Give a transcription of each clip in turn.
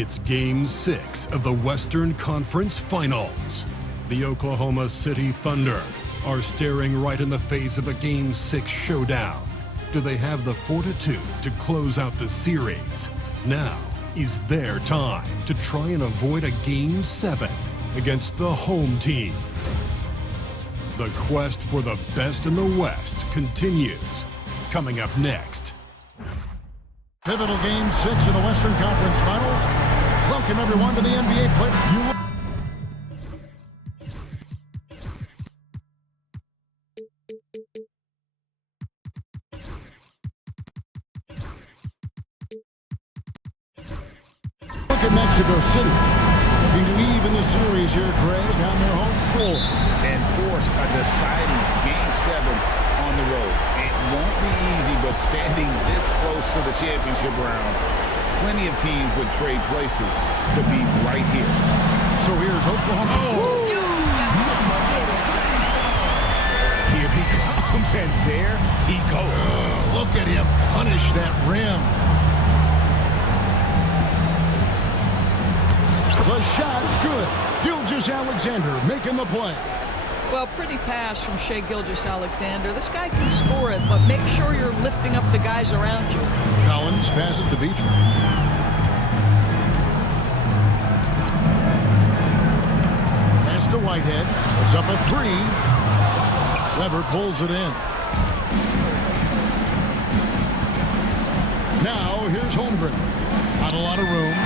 It's Game 6 of the Western Conference Finals. The Oklahoma City Thunder are staring right in the face of a Game 6 showdown. Do they have the fortitude to close out the series? Now is their time to try and avoid a Game 7 against the home team. The quest for the best in the West continues. Coming up next. Pivotal Game 6 of the Western Conference Finals. Welcome everyone to the NBA play. Look at Mexico City. Looking to even the series here, Greg, on their home floor. And force a deciding Game 7 on the road. It won't be easy, but standing this close to the championship round, plenty of teams would trade places to be right here. So here's Oklahoma. Oh! Here he comes, and there he goes. Look at him punish that rim. The shot's good. Gilgeous-Alexander making the play. Well, pretty pass from Shai Gilgeous-Alexander. This guy can score it, but make sure you're lifting up the guys around you. Collins passes to Beatrice. Pass to Whitehead. It's up a three. Weber pulls it in. Now, here's Holmgren. Not a lot of room.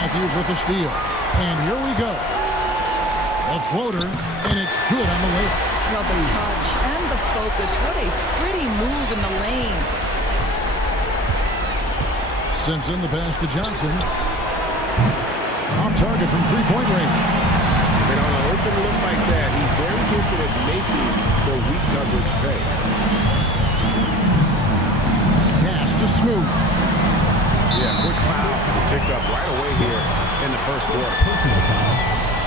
Matthews with the steal. And here we go. A floater, and it's good on the way. Well, the touch and the focus. What a pretty move in the lane. Simpson, the pass to Johnson. Off target from three-point range. And on an open look like that, he's very gifted at making the weak coverage pay. Pass to Smooth. Yeah, quick foul picked up right away here in the first quarter. Personal foul.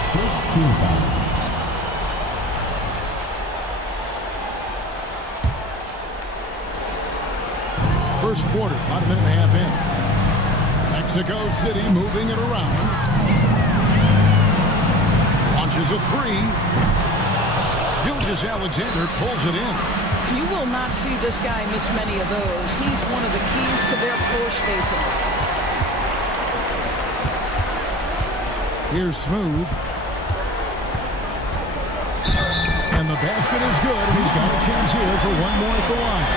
First team foul. First quarter, about a minute and a half in. Mexico City moving it around. Launches a three. Gilgeous-Alexander pulls it in. You will not see this guy miss many of those. He's one of the keys to their floor spacing. Here's Smooth. And the basket is good, and he's got a chance here for one more at the line.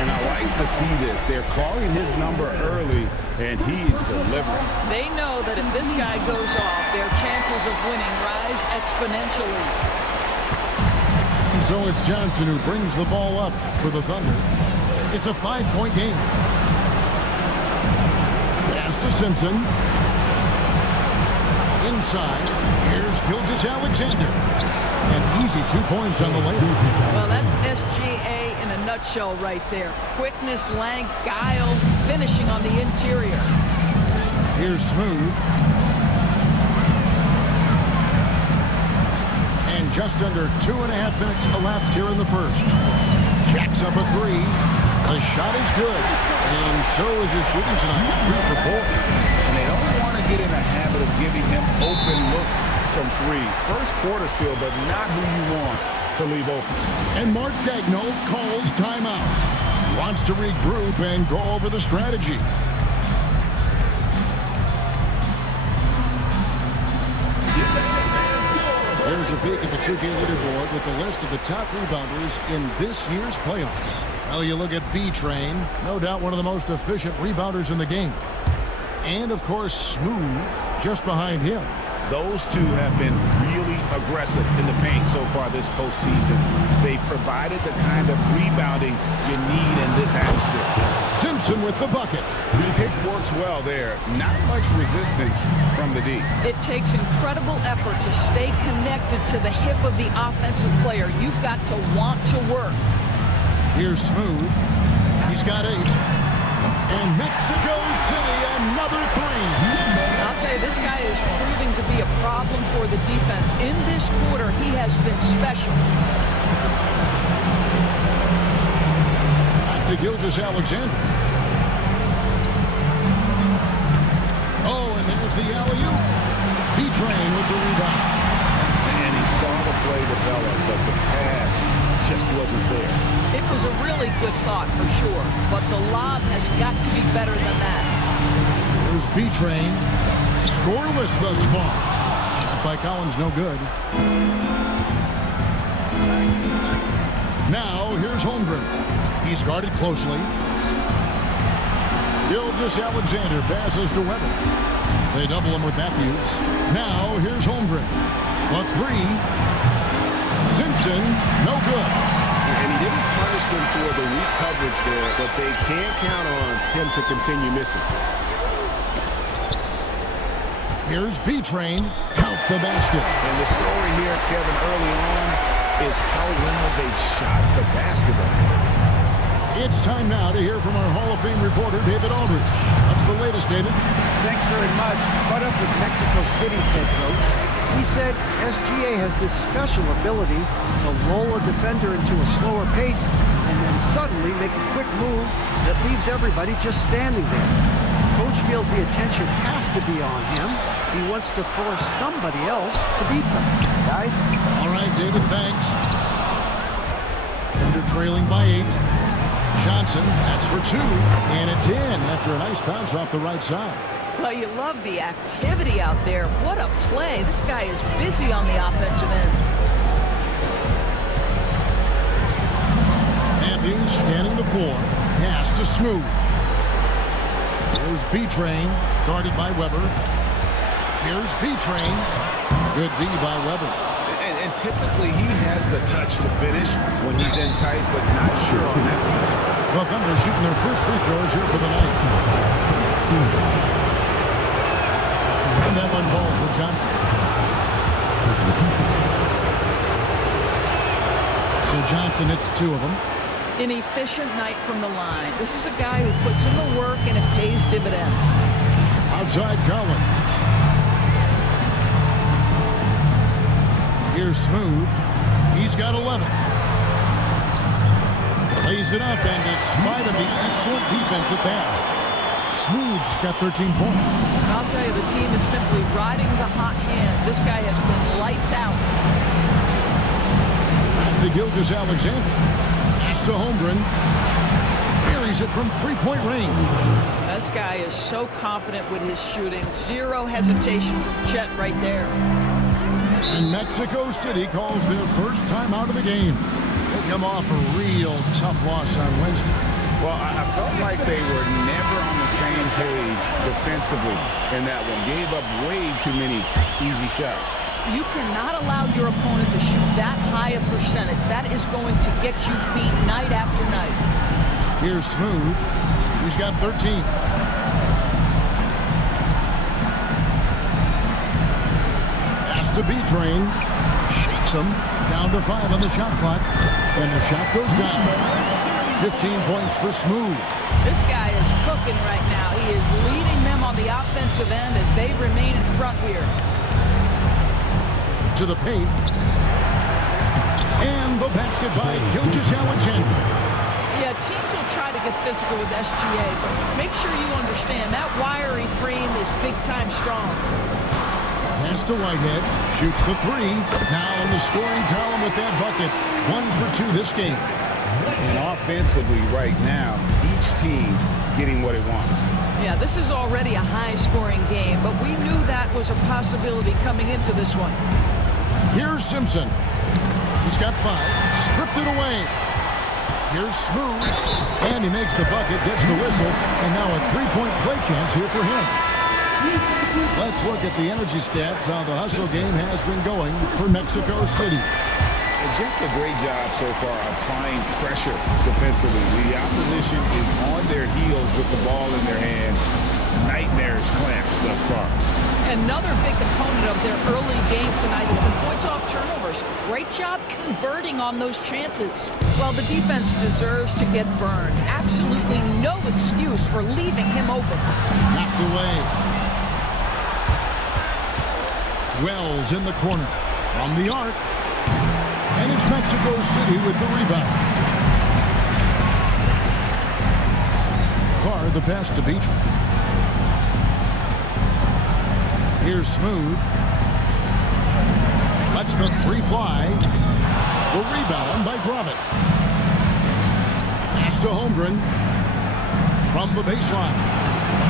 And I like to see this. They're calling his number early, and he's delivering. They know that if this guy goes off, their chances of winning rise exponentially. So it's Johnson who brings the ball up for the Thunder. It's a 5-point game. Pass to Simpson. Inside, here's Gilgeous-Alexander. An easy 2 points on the layup. Well, that's SGA in a nutshell right there. Quickness, length, guile, finishing on the interior. Here's Smooth. And just under 2.5 minutes elapsed here in the first. Jacks up a three. The shot is good. And so is his shooting tonight. 3 for 4. And they don't want to get in a habit of giving him open looks from three. First quarter still, but not who you want to leave open. And Mark Daigneault calls timeout. Wants to regroup and go over the strategy. Here's a peek at the 2K leaderboard with the list of the top rebounders in this year's playoffs. Well, you look at B-Train, no doubt one of the most efficient rebounders in the game. And, of course, Smooth just behind him. Those two have been really aggressive in the paint so far this postseason. They've provided the kind of rebounding you need in this atmosphere. Simpson with the bucket. Pick works well there. Not much resistance from the D. It takes incredible effort to stay connected to the hip of the offensive player. You've got to want to work. Here's Smooth. He's got 8. And Mexico City, another 3. I'll tell you, this guy is proving to be a problem for the defense. In this quarter, he has been special. Back to Gilgeous-Alexander. Oh, the alley-oop. B-Train with the rebound. And he saw the play develop, but the pass just wasn't there. It was a really good thought for sure, but the lob has got to be better than that. Here's B-Train. Scoreless thus far. Shot by Collins, no good. Now, here's Holmgren. He's guarded closely. Gilgeous-Alexander passes to Weber. They double him with Matthews. Now, here's Holmgren. A three. Simpson, no good. And he didn't punish them for the weak coverage there, but they can't count on him to continue missing. Here's B-Train. Count the basket. And the story here, Kevin, early on is how well they shot the basketball. It's time now to hear from our Hall of Fame reporter, David Aldridge. What's the latest, David? Thanks very much. Caught up with Mexico City's head coach. He said SGA has this special ability to lull a defender into a slower pace and then suddenly make a quick move that leaves everybody just standing there. Coach feels the attention has to be on him. He wants to force somebody else to beat them. Guys? All right, David, thanks. Thunder trailing by 8. Johnson, that's for 2. And it's in after a nice bounce off the right side. Well, you love the activity out there. What a play. This guy is busy on the offensive end. Matthews scanning the floor. Pass to Smooth. Here's B-Train, guarded by Weber. Here's B-Train. Good D by Weber. And typically he has the touch to finish when he's in tight, but not sure on that position. The Thunder shooting their first free throws here for the night. And that one falls for Johnson. So Johnson hits 2 of them. An efficient night from the line. This is a guy who puts in the work and it pays dividends. Outside Collins. Here's Smooth. He's got 11. Lays it up, and despite of the excellent defense at that, Smooth's got 13 points. I'll tell you, the team is simply riding the hot hand. This guy has been lights out. Back to Gilgeous-Alexander. Pass to Holmgren. Buries it from 3-point range. This guy is so confident with his shooting. Zero hesitation from Chet right there. And Mexico City calls their first time out of the game. They come off a real tough loss on Wednesday. Well, I felt like they were never on the same page defensively in that one. Gave up way too many easy shots. You cannot allow your opponent to shoot that high a percentage. That is going to get you beat night after night. Here's Smooth. He's got 13. Pass to B-Train. Shakes him. Down to 5 on the shot clock. And the shot goes down. 15 points for Smooth. This guy is cooking right now. He is leading them on the offensive end as they remain in front here. To the paint. And the basket by Gilgeous-Alexander. Yeah, teams will try to get physical with SGA, but make sure you understand that wiry frame is big-time strong. Pass to Whitehead. Shoots the 3. Now in the scoring column with that bucket. 1 for 2 this game. And offensively right now, each team getting what it wants. Yeah, this is already a high-scoring game, but we knew that was a possibility coming into this one. Here's Simpson. He's got 5. Stripped it away. Here's Smooth. And he makes the bucket, gets the whistle, and now a 3-point play chance here for him. Let's look at the energy stats, how the hustle game has been going for Mexico City. And just a great job so far applying pressure defensively. The opposition is on their heels with the ball in their hand. Nightmares clamps thus far. Another big component of their early game tonight has been points off turnovers. Great job converting on those chances. Well, the defense deserves to get burned. Absolutely no excuse for leaving him open. Knocked away. Wells in the corner. From the arc. And it's Mexico City with the rebound. Carr the pass to Beach. Here's Smooth. Lets the three fly. The rebound by Gravett. Pass to Holmgren from the baseline.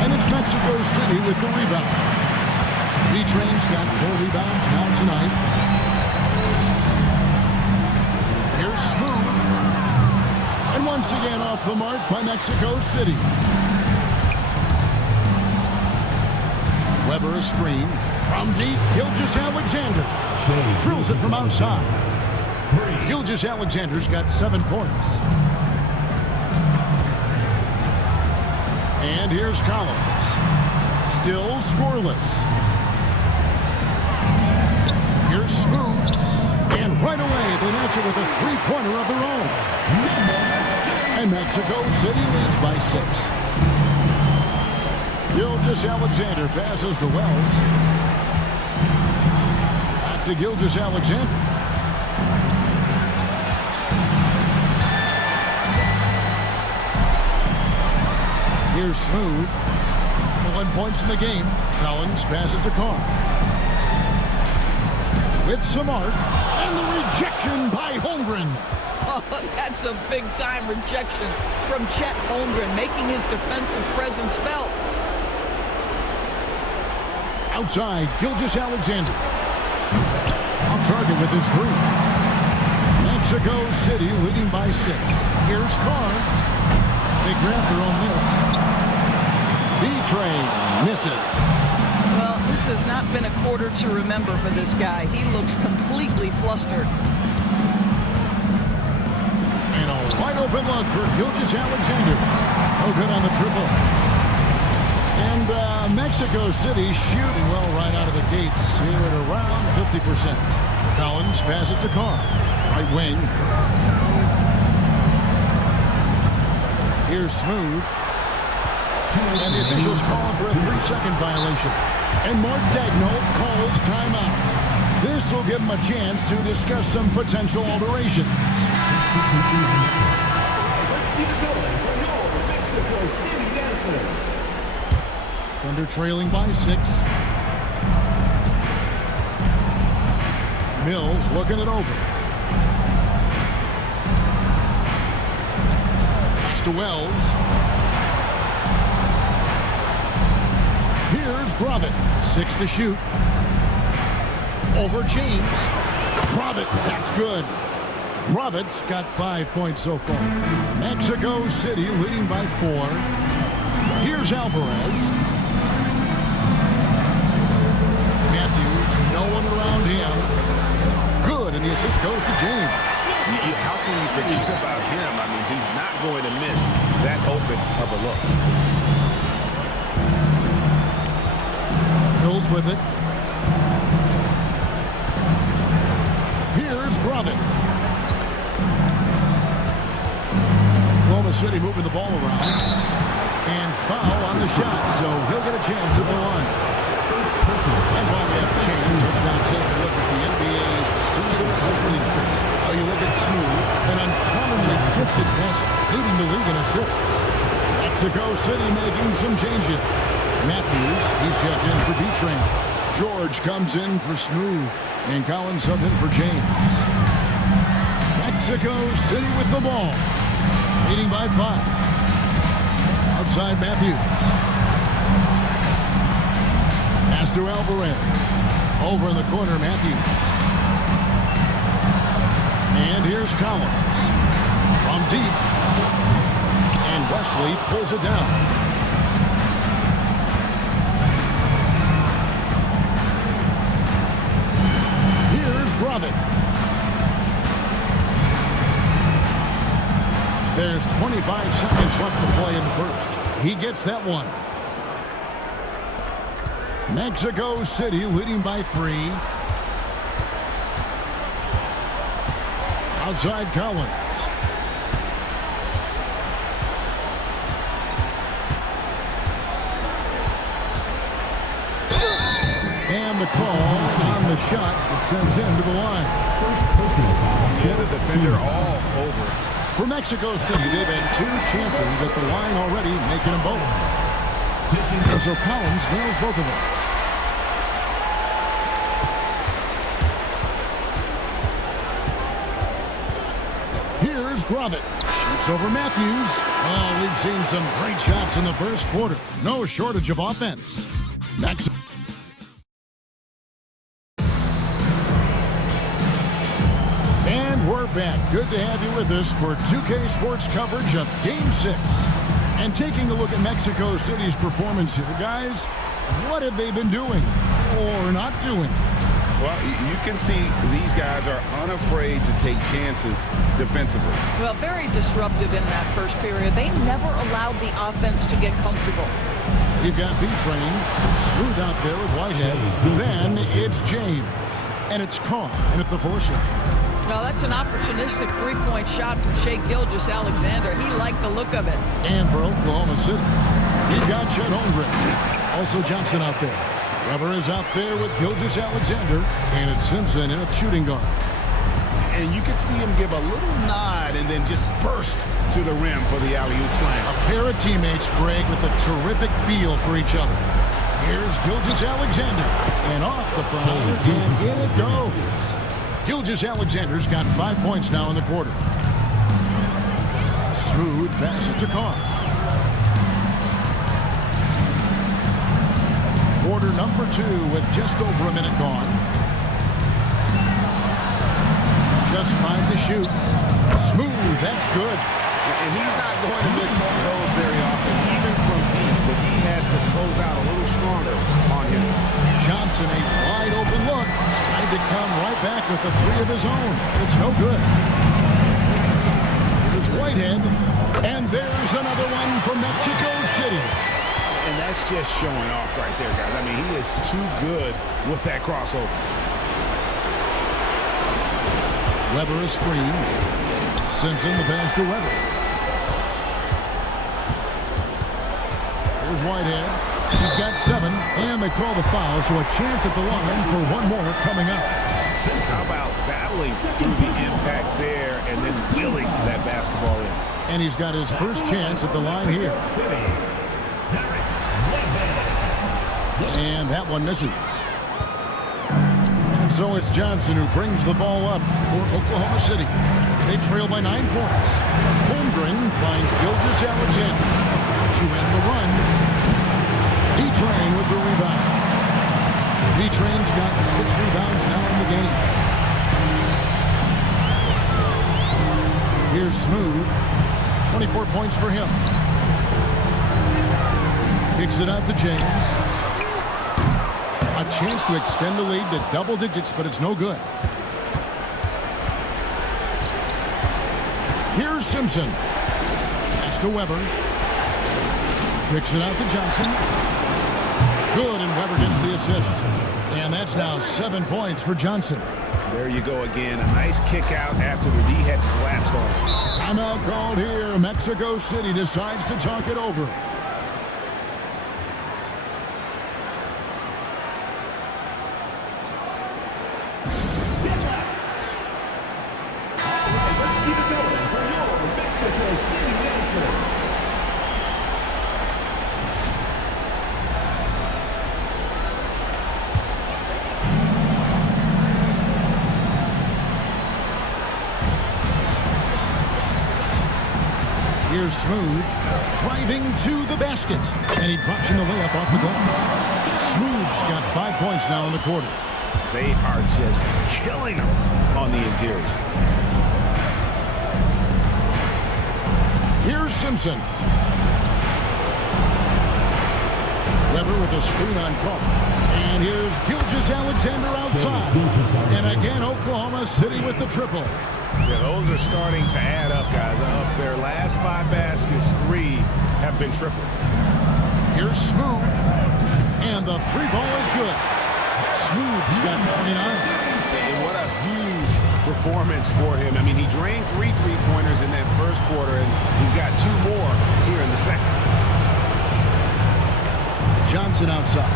And it's Mexico City with the rebound. B-Train's got 4 rebounds now tonight. Here's Smooth. And once again off the mark by Mexico City. Weber a screen. From deep, Gilgeous-Alexander. Drills it from outside. Gilgeous-Alexander's got 7 points. And here's Collins. Still scoreless. Here's Smooth. And right away, they match it with a three-pointer of their own. And Mexico City leads by 6. Gilgeous-Alexander passes to Wells. Back to Gilgeous-Alexander. Here's Smooth. 1 points in the game. Collins passes to Carr. With some arc. And the rejection by Holmgren. Oh, that's a big-time rejection from Chet Holmgren, making his defensive presence felt. Outside, Gilgeous-Alexander. Off target with his 3. Mexico City leading by 6. Here's Carr. They grab their own miss. B-Train miss it. Well, this has not been a quarter to remember for this guy. He looks completely flustered. And a wide open look for Gilgeous-Alexander. No good on the triple. And Mexico City shooting well right out of the gates here at around 50%. Collins passes to Carr. Right wing. Here's Smooth. And the officials calling for a 3-second violation. And Mark Daigneault calls timeout. This will give him a chance to discuss some potential alterations. Thunder trailing by 6. Mills looking it over. Pass to Wells. Here's Gravett. 6 to shoot. Over James. Gravett, that's good. Gravett's got 5 points so far. Mexico City leading by 4. Here's Alvarez. Matthews, no one around him. Good, and the assist goes to James. How can you forget about him? I mean, he's not going to miss that open of a look. Mills with it. Here's Gravett. Oklahoma City moving the ball around. And foul on the shot, so he'll get a chance at the line. And while we have a chance, let's now take a look at the NBA's season assist leaders. How you look at Smooth, an uncommonly gifted passer, leading the league in assists. Mexico City making some changes. Matthews, he's checked in for B-Train. George comes in for Smooth. And Collins subbed in for James. Mexico City with the ball. Leading by 5. Outside Matthews. Pass to Alvarez. Over in the corner, Matthews. And here's Collins. From deep. And Wesley pulls it down. Gravett. There's 25 seconds left to play in the first. He gets that one. Mexico City leading by 3. Outside Collins. And the call on the shot that sends him to the line. Yeah, the defender all over. For Mexico City, they've had 2 chances at the line already, making them both. And so Collins nails both of them. Gravett. Shoots over Matthews. Oh, we've seen some great shots in the first quarter. No shortage of offense. Next. And we're back. Good to have you with us for 2K Sports coverage of Game 6. And taking a look at Mexico City's performance here, guys, what have they been doing or not doing? Well, you can see these guys are unafraid to take chances defensively. Well, very disruptive in that first period. They never allowed the offense to get comfortable. We've got B-Train, smooth out there with Whitehead. Then it's James. And it's Carr in at the foresight. Well, that's an opportunistic three-point shot from Shai Gilgeous-Alexander. He liked the look of it. And for Oklahoma City, we've got Chet Holmgren. Also Johnson out there. Weber is out there with Gilgeous-Alexander. And it's Simpson in a shooting guard. And you can see him give a little nod and then just burst to the rim for the alley-oop slam. A pair of teammates, Greg, with a terrific feel for each other. Here's Gilgeous-Alexander. And off the foul, and in it goes. Gilgeous-Alexander's got 5 points now in the quarter. Smooth passes to Carr. Quarter number 2 with just over a minute gone. Just 5 to shoot. Smooth, that's good. And he's not going to miss those very often, even from deep, but he has to close out a little stronger on him. Johnson, a wide open look. Tried to come right back with the 3 of his own. It's no good. Here's Whitehead. And there's another one from Mexico City. And that's just showing off right there, guys. I mean, he is too good with that crossover. Weber a screen. Simpson the pass to Weber. Here's Whitehead. He's got 7, and they call the foul, so a chance at the line for one more coming up. How about battling through the impact there and then wheeling that basketball in? And he's got his first chance at the line here. And that one misses. And so it's Johnson who brings the ball up for Oklahoma City. They trail by 9 points. Holmgren finds Gilgeous-Alexander to end the run. B-Train with the rebound. B-Train's got 6 rebounds now in the game. Here's Smooth. 24 points for him. Kicks it out to James. A chance to extend the lead to double digits, but it's no good. Here's Simpson. Pass to Weber. Kicks it out to Johnson. Good, and Weber gets the assist. And that's now 7 points for Johnson. There you go again. A nice kick out after the D had collapsed on him. Timeout called here. Mexico City decides to talk it over. Here's Smooth, driving to the basket. And he drops in the layup off the glass. Smooth's got 5 points now in the quarter. They are just killing them on the interior. Here's Simpson. Weber with a screen on Carr. And here's Gilgeous-Alexander outside. And again, Oklahoma City with the triple. Yeah, those are starting to add up, guys. Of their last 5 baskets, 3 have been triples. Here's Smooth. And the 3 ball is good. Smooth's got 29. And what a huge performance for him. I mean, he drained 3 three-pointers in that first quarter, and he's got 2 more here in the second. Johnson outside.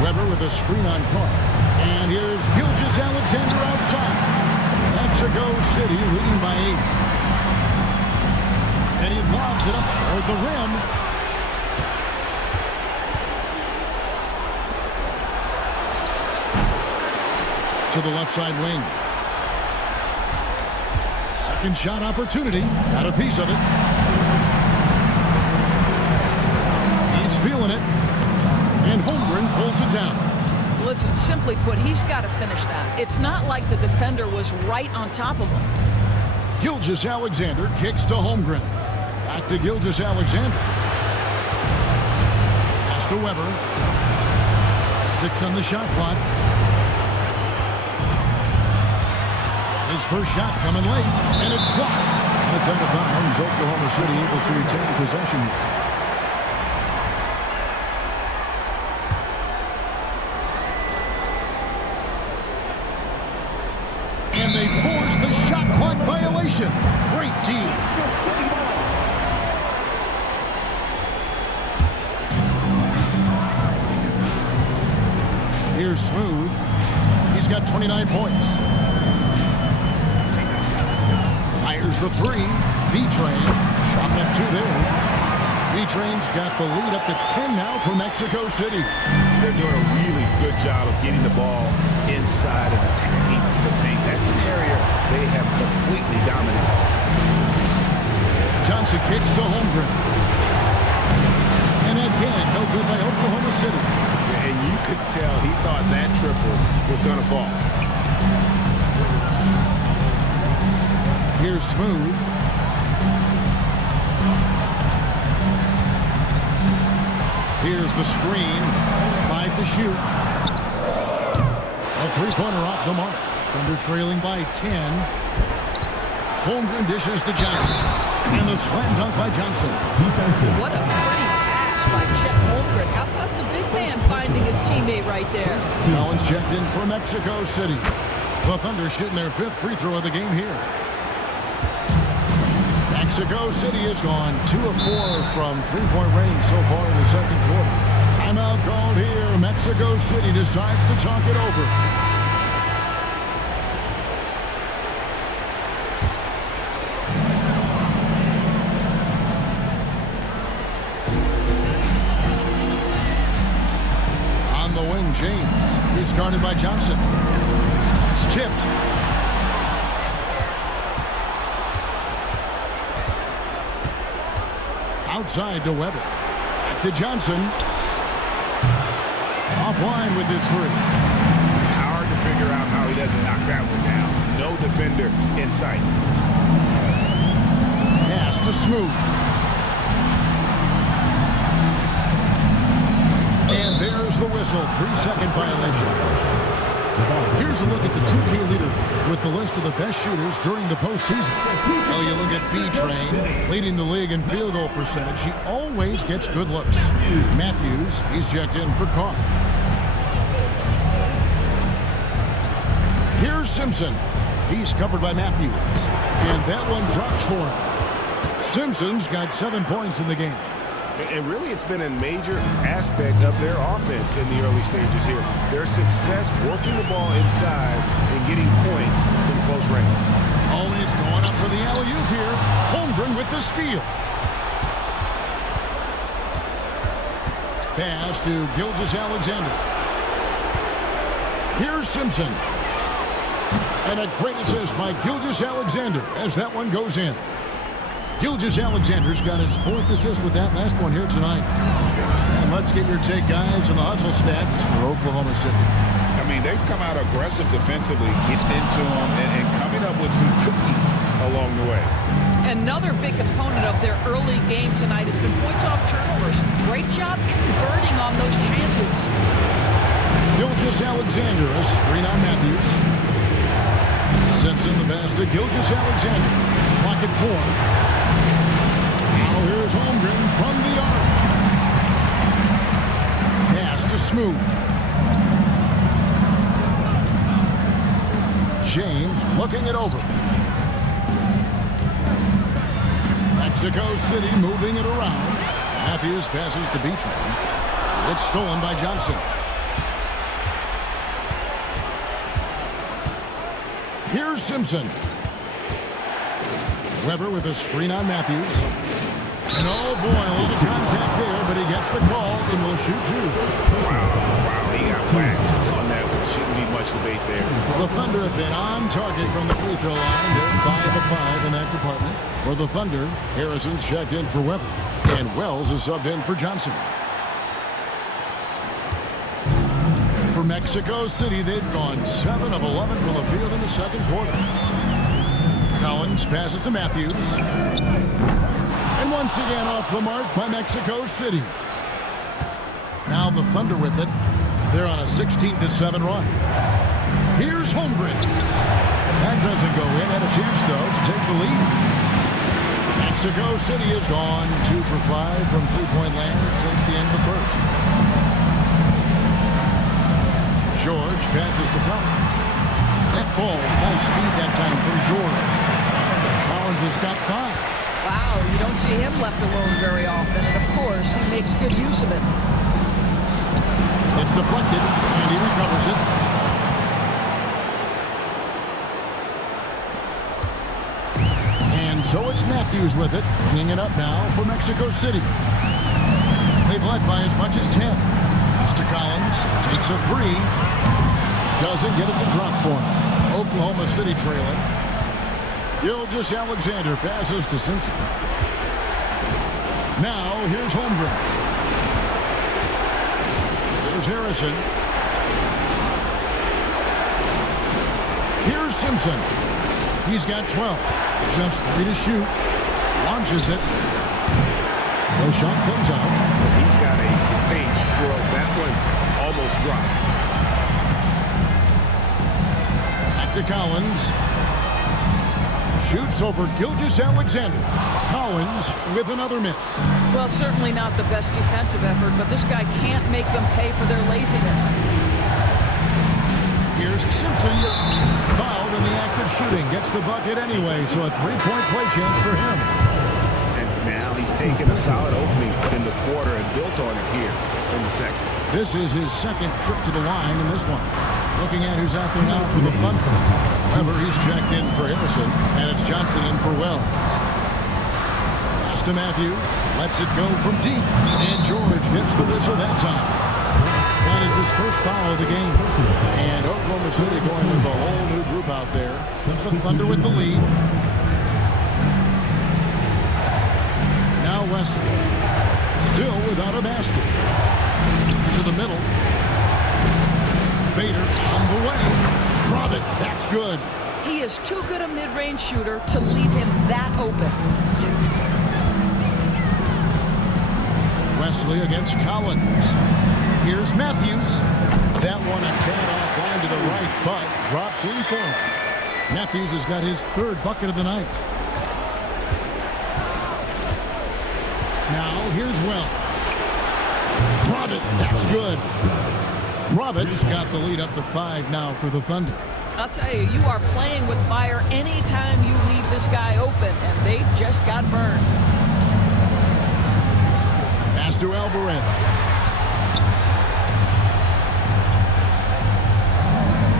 Weber with a screen on Carr. And here's Gilgeous-Alexander outside. Mexico City leading by 8. And he lobs it up toward the rim. To the left side wing. Second shot opportunity. Got a piece of it. He's feeling it. And Holmgren pulls it down. Listen, simply put, he's got to finish that. It's not like the defender was right on top of him. Gilgeous-Alexander kicks to Holmgren. Back to Gilgeous-Alexander. Pass to Weber. 6 on the shot clock. His first shot coming late, and it's blocked. And it's out of bounds. Oklahoma City able to retain possession here. And they force the shot clock violation. Great team. Here's Smooth. He's got 29 points. Fires the 3. B-Train. Shot up 2 there. B-Train's got the lead up to 10 now for Mexico City. They're doing a really good job of getting the ball inside and attacking the paint. That's an area they have completely dominated. Johnson kicks to Holmgren. And again, no good by Oklahoma City. And you could tell he thought that triple was going to fall. Here's Smooth. Here's the screen. 5 to shoot. A three-pointer off the mark. Thunder trailing by 10. Holmgren dishes to Johnson. And the slam dunk by Johnson. Defensive. What a pretty pass by Chet Holmgren. How about the big man finding his teammate right there? Collins checked in for Mexico City. The Thunder shooting their 5th free throw of the game here. Mexico City has gone 2 of 4 from three-point range so far in the second quarter. Timeout called here. Mexico City decides to talk it over. On the wing, James. He's guarded by Johnson. It's tipped. Outside to Weber. Back to Johnson. Offline with his 3. Hard to figure out how he doesn't knock that one down. No defender in sight. Pass to Smooth. And there's the whistle. 3-second violation. Here's a look at the 2K leader with the list of the best shooters during the postseason. Well, you look at B-Train, leading the league in field goal percentage. He always gets good looks. Matthews, he's checked in for Carr. Here's Simpson. He's covered by Matthews. And that one drops for him. Simpson's got 7 points in the game. And really, it's been a major aspect of their offense in the early stages here. Their success working the ball inside and getting points from close range. Always going up for the alley-oop here. Holmgren with the steal. Pass to Gilgeous-Alexander. Here's Simpson. And a great assist by Gilgeous-Alexander as that one goes in. Gilgeous-Alexander's got his 4th assist with that last one here tonight. And let's get your take, guys, on the hustle stats for Oklahoma City. I mean, they've come out aggressive defensively, getting into them and coming up with some cookies along the way. Another big component of their early game tonight has been points off turnovers. Great job converting on those chances. Gilgeous-Alexander, a screen on Matthews. Simpson the pass to Gilgeous-Alexander. Clock at 4. Now here's Holmgren from the arc. Pass to Smooth. James looking it over. Mexico City moving it around. Matthews passes to B-Train. It's stolen by Johnson. Here's Simpson. Weber with a screen on Matthews. And oh boy, a lot of contact there, but he gets the call and will shoot 2. Wow, he got whacked on that one. Shouldn't be much debate there. The Thunder have been on target from the free throw line. They're 5 of 5 in that department. For the Thunder, Harrison's checked in for Weber, and Wells is subbed in for Johnson. For Mexico City, they've gone 7 of 11 from the field in the second quarter. Collins passes to Matthews. And once again off the mark by Mexico City. Now the Thunder with it. They're on a 16-7 run. Here's Holmgren. That doesn't go in. Had a chance, though, to take the lead. Mexico City is gone 2 for 5 from three-point land since the end of the first. George passes to Collins. That ball, nice speed that time from George. Collins has got 5. Wow, you don't see him left alone very often, and of course, he makes good use of it. It's deflected, and he recovers it. And so it's Matthews with it, bringing it up now for Mexico City. They've led by as much as 10. Pass to Collins, takes a 3. Doesn't get it to drop for him. Oklahoma City trailing. Gilgeous-Alexander passes to Simpson. Now here's Holmgren. Here's Harrison. Here's Simpson. He's got 12. Just 3 to shoot. Launches it. The shot comes out. He's got a page stroke. That one almost dropped. Back to Collins. Shoots over Gilgeous-Alexander. Collins with another miss. Well, certainly not the best defensive effort, but this guy can't make them pay for their laziness. Here's Simpson. Fouled in the act of shooting. Gets the bucket anyway, so a 3-point play chance for him. And now he's taken a solid opening in the quarter and built on it here in the second. This is his second trip to the line in this one. Looking at who's out there now for the Thunder. Remember, he's checked in for Harrison, and it's Johnson in for Wells. Pass to Matthew. Lets it go from deep. And George gets the whistle that time. That is his first foul of the game. And Oklahoma City going with a whole new group out there. The Thunder with the lead. Now Wesley. Still without a basket. To the middle. Fader on the way. Drop it. That's good. He is too good a mid-range shooter to leave him that open. Wesley against Collins. Here's Matthews. That one a tad offline to the right, but drops in for him. Matthews has got his 3rd bucket of the night. Now here's Wells. Drop it. That's good. Roberts got the lead up to 5 now for the Thunder. I'll tell you, you are playing with fire anytime you leave this guy open, and they just got burned. Pass to Alvarez.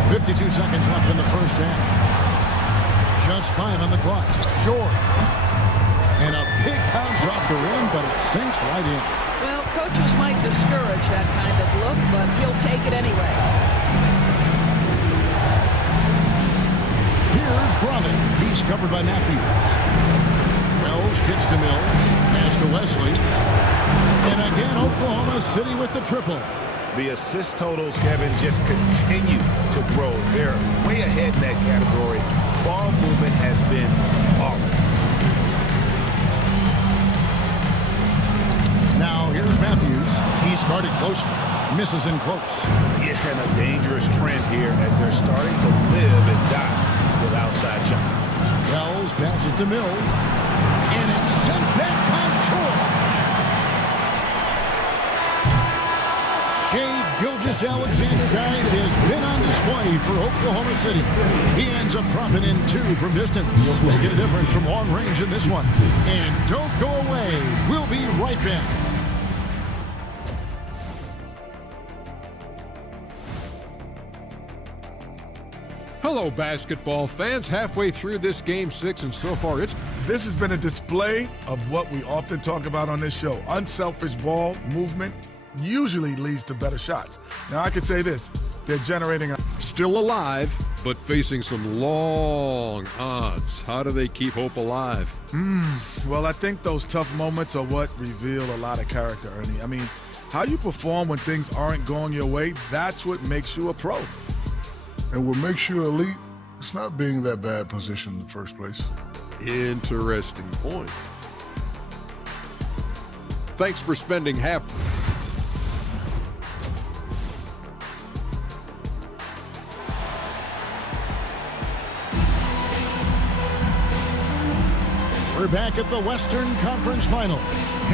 .52 seconds left in the first half. Just 5 on the clock. George. And a big bounce off the rim, but it sinks right in. Well, coaches might discourage that kind of look, but he'll take it anyway. Here's Grovin. He's covered by Matthews. Wells kicks to Mills. Pass to Wesley. And again, Oklahoma City with the triple. The assist totals, Kevin, just continue to grow. They're way ahead in that category. Ball movement has been flawless. Now here's Matthews. He's guarded closely. Misses in close. Yeah, and a dangerous trend here as they're starting to live and die with outside jumpers. Wells passes to Mills. And it's sent back by George. Shea Gilgeous-Alexander, guys, has been on display for Oklahoma City. He ends up dropping in 2 from distance. Making a difference from long range in this one. And don't go away. We'll be right back. Hello, basketball fans. Halfway through this Game 6, and so far This has been a display of what we often talk about on this show. Unselfish ball movement usually leads to better shots. Now, I could say this. They're generating still alive, but facing some long odds. How do they keep hope alive? Well, I think those tough moments are what reveal a lot of character, Ernie. I mean, how you perform when things aren't going your way, that's what makes you a pro. And what makes you elite, it's not being that bad position in the first place. Interesting point. Thanks for spending half. We're back at the Western Conference Finals.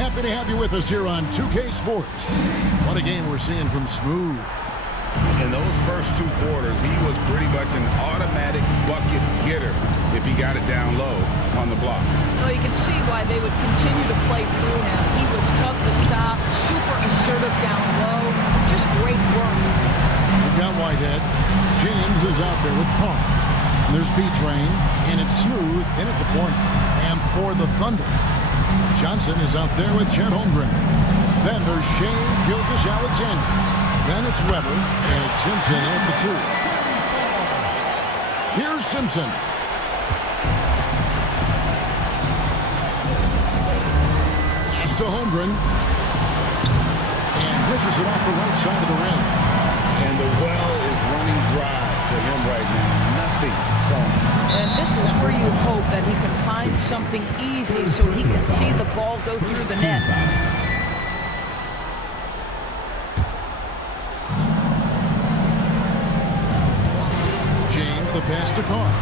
Happy to have you with us here on 2K Sports. What a game we're seeing from Smooth. In those first 2 quarters, he was pretty much an automatic bucket getter if he got it down low on the block. Well, you can see why they would continue to play through him. He was tough to stop, super assertive down low, just great work. We've got Whitehead. James is out there with Carr. There's B-Train, and it's Smooth in at the point. And for the Thunder, Johnson is out there with Chet Holmgren. Then there's Shea Gilgeous-Alexander. Then it's Weber, and it's Simpson at the 2. Here's Simpson. Pass to Holmgren. And misses it off the right side of the rim. And the well is running dry for him right now. Nothing from him. And this is where you hope that he can find something easy so he can see the ball go through the net. James, the pass to Carr.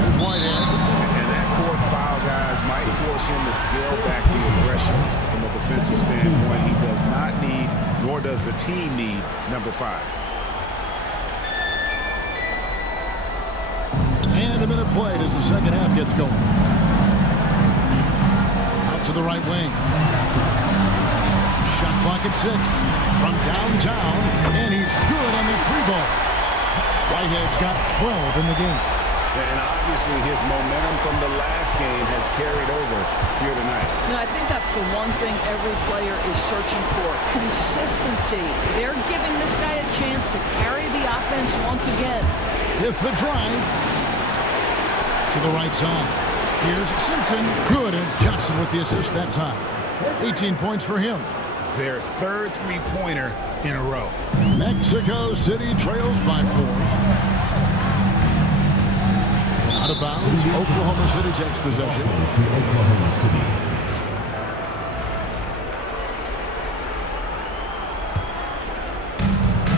There's Whitehead. And that 4th foul, guys, might force him to scale back the aggression from a defensive standpoint. He does not need, nor does the team need, number 5. And a minute played as the second half gets going. Out to the right wing. Shot clock at 6 from downtown, and he's good on the 3-ball. Whitehead's got 12 in the game. And obviously his momentum from the last game has carried over here tonight. I think that's the one thing every player is searching for. Consistency. They're giving this guy a chance to carry the offense once again. With the drive. To the right side. Here's Simpson. Good, and it's Johnson with the assist that time. 18 points for him. Their 3rd 3-pointer in a row. Mexico City trails by 4. Out of bounds. Oklahoma City takes possession. Oklahoma City.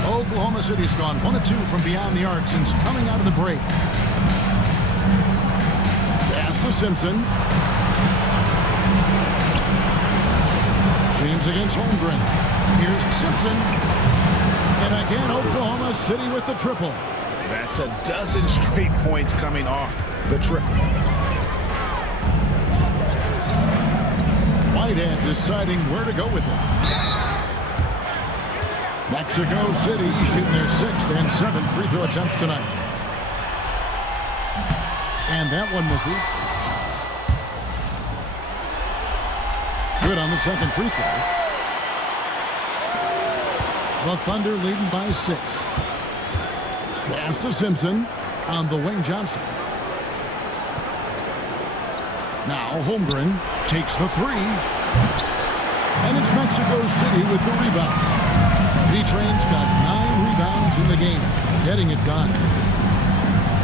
Oklahoma City's gone 1 of 2 from beyond the arc since coming out of the break. Pass to Simpson. James against Holmgren. Here's Simpson. And again, Oklahoma City with the triple. That's a dozen straight points coming off the triple. Whitehead deciding where to go with it. Mexico City shooting their 6th and 7th free throw attempts tonight. And that one misses. Good on the second free throw. The Thunder leading by 6. Pass to Simpson on the wing. Johnson. Now Holmgren takes the 3. And it's Mexico City with the rebound. B-Train's got 9 rebounds in the game, getting it done.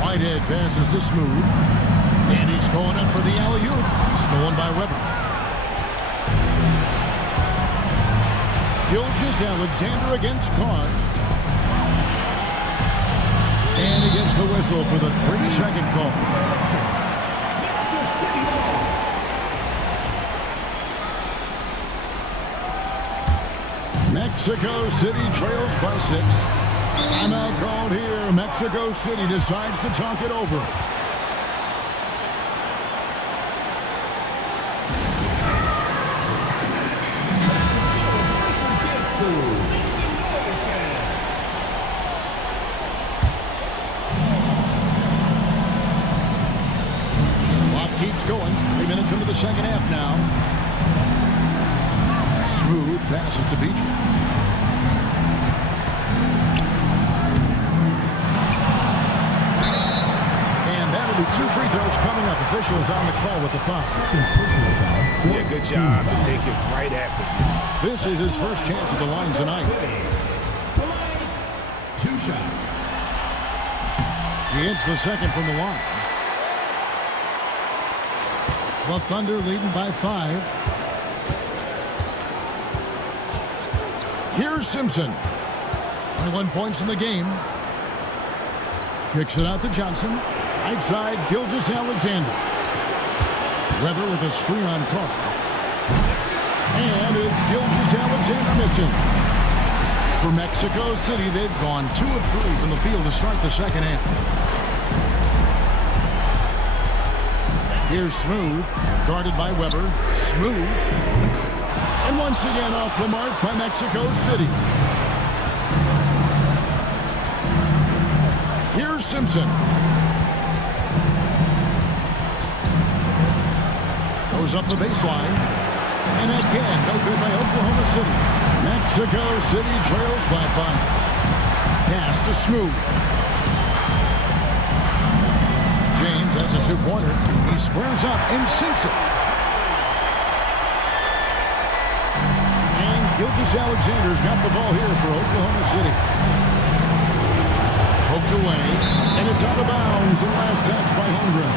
Whitehead passes to Smooth. And he's going up for the alley-oop. Stolen by Weber. Gilgeous-Alexander against Carr. And he gets the whistle for the 3-second call. Mexico City trails by 6. Timeout called here. Mexico City decides to talk it over. Clock keeps going. 3 minutes into the second half now. Smooth passes to free throws coming up. Officials on the call with the foul. Yeah, good job to take it right at the knee. This is his first chance at the line tonight. 2 shots. He hits the second from the line. The Thunder leading by 5. Here's Simpson. 21 points in the game. Kicks it out to Johnson. Right side, Gilgeous-Alexander. Weber with a screen on Carr. And it's Gilgeous-Alexander missing. For Mexico City, they've gone 2 of 3 from the field to start the second half. Here's Smooth, guarded by Weber. Smooth. And once again off the mark by Mexico City. Here's Simpson. Goes up the baseline. And again, no good by Oklahoma City. Mexico City trails by 5. Pass to Smooth. James has a 2-pointer. He squares up and sinks it. And Gilgeous-Alexander's got the ball here for Oklahoma City. Poked away, and it's out of bounds. And last touch by Holmgren.